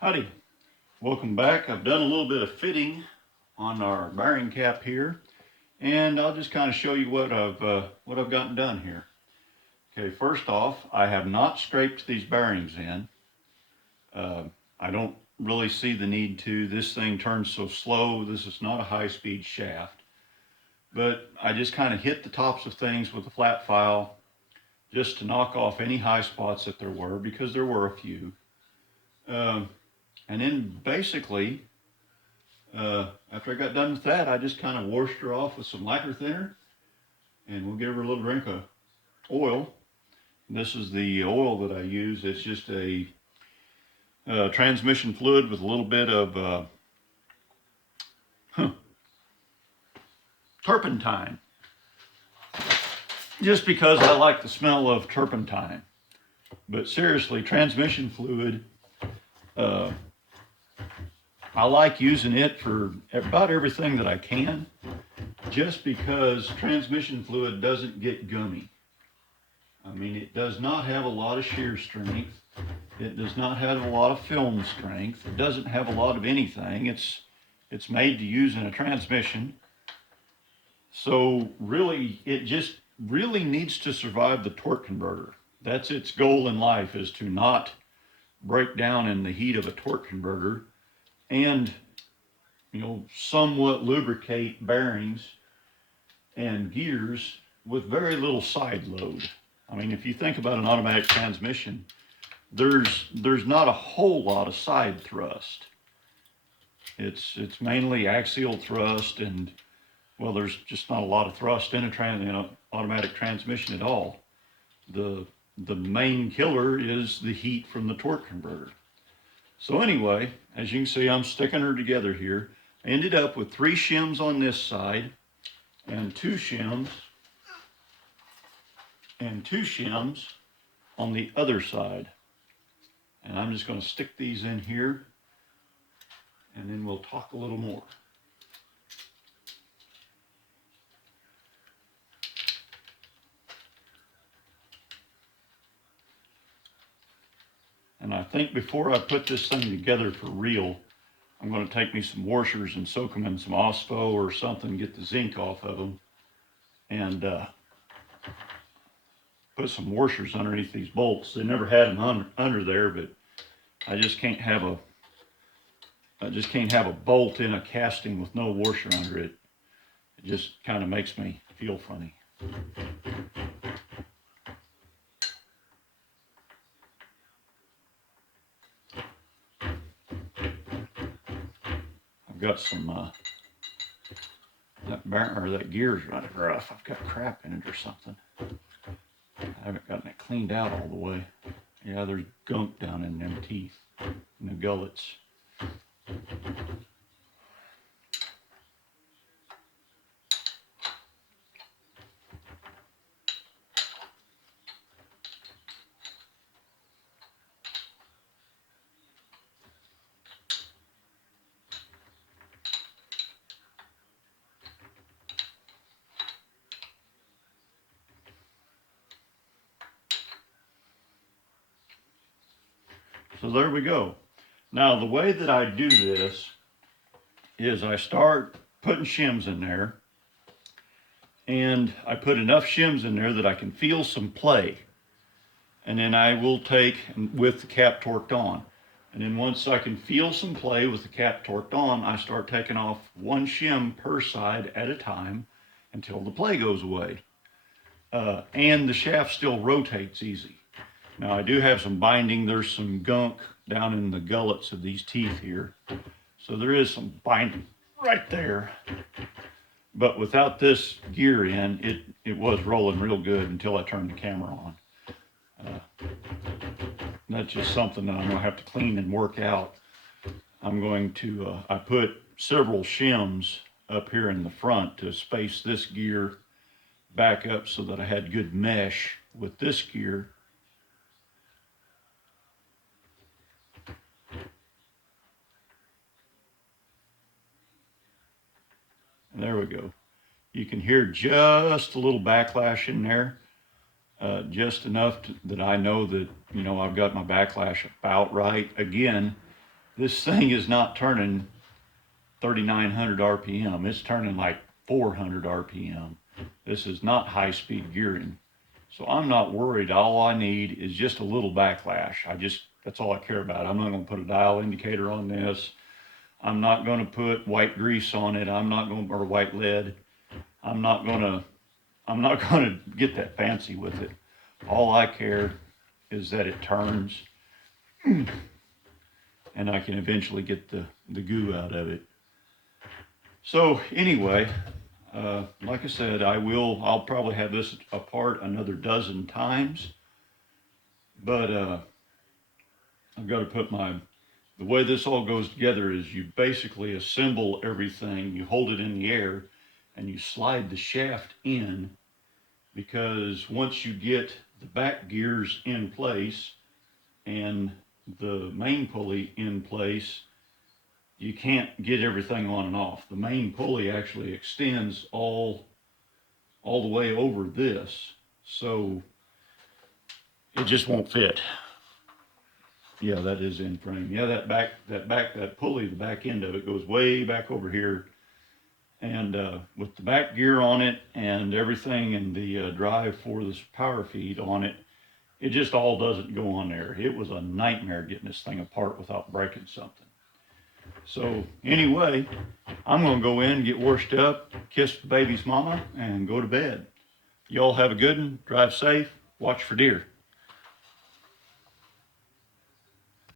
Howdy, welcome back. I've done a little bit of fitting on our bearing cap here, and I'll just kind of show you what I've gotten done here. Okay, first off, I have not scraped these bearings in. Uh, I don't really see the need to. This thing turns so slow. This is not a high-speed shaft, but I just kind of hit the tops of things with a flat file just to knock off any high spots that there were, because there were a few. Um, and then basically, after I got done with that, I just kind of washed her off with some lacquer thinner, and we'll give her a little drink of oil. This is the oil that I use. It's just a transmission fluid with a little bit of turpentine, just because I like the smell of turpentine. But seriously, transmission fluid, I like using it for about everything that I can, just because transmission fluid doesn't get gummy. I mean, it does not have a lot of shear strength. It does not have a lot of film strength. It doesn't have a lot of anything. It's made to use in a transmission. So really, it just really needs to survive the torque converter. That's its goal in life, is to not break down in the heat of a torque converter, and somewhat lubricate bearings and gears with very little side load. I mean, if you think about an automatic transmission, there's not a whole lot of side thrust. It's mainly axial thrust, and well, there's just not a lot of thrust in an automatic transmission at all. The main killer is the heat from the torque converter. So anyway, as you can see, I'm sticking her together here. I ended up with 3 shims on this side and 2 shims on the other side. And I'm just going to stick these in here, and then we'll talk a little more. And I think before I put this thing together for real, I'm going to take me some washers and soak them in some Ospo or something, get the zinc off of them, and put some washers underneath these bolts. They never had them under there, but I just can't have a bolt in a casting with no washer under it. It just kind of makes me feel funny. I've got some that gear's running rough. I've got crap in it or something. I haven't gotten it cleaned out all the way. Yeah, there's gunk down in them teeth, in the gullets. So there we go. Now the way that I do this is I start putting shims in there, and I put enough shims in there that I can feel some play. And then I will take, with the cap torqued on. And then once I can feel some play with the cap torqued on, I start taking off 1 shim per side at a time until the play goes away. And the shaft still rotates easy. Now I do have some binding. There's some gunk down in the gullets of these teeth here. So there is some binding right there. But without this gear in, it was rolling real good until I turned the camera on. That's just something that I'm going to have to clean and work out. I'm going to, I put several shims up here in the front to space this gear back up so that I had good mesh with this gear. And there we go. You can hear just a little backlash in there. Just enough that I know that, I've got my backlash about right. Again, this thing is not turning 3,900 RPM. It's turning like 400 RPM. This is not high-speed gearing. So I'm not worried. All I need is just a little backlash. That's all I care about. I'm not going to put a dial indicator on this. I'm not going to put white grease on it. Or white lead. I'm not going to get that fancy with it. All I care is that it turns and I can eventually get the goo out of it. So anyway, like I said, I'll probably have this apart another dozen times, but I've got to put the way this all goes together is you basically assemble everything, you hold it in the air, and you slide the shaft in, because once you get the back gears in place and the main pulley in place, you can't get everything on and off. The main pulley actually extends all the way over this, so it just won't fit. Yeah, that is in frame. Yeah, that pulley, the back end of it goes way back over here, and with the back gear on it and everything, and the drive for this power feed on it, it just all doesn't go on there. It was a nightmare getting this thing apart without breaking something. So anyway, I'm going to go in, get washed up, kiss the baby's mama, and go to bed. Y'all have a good one. Drive safe. Watch for deer.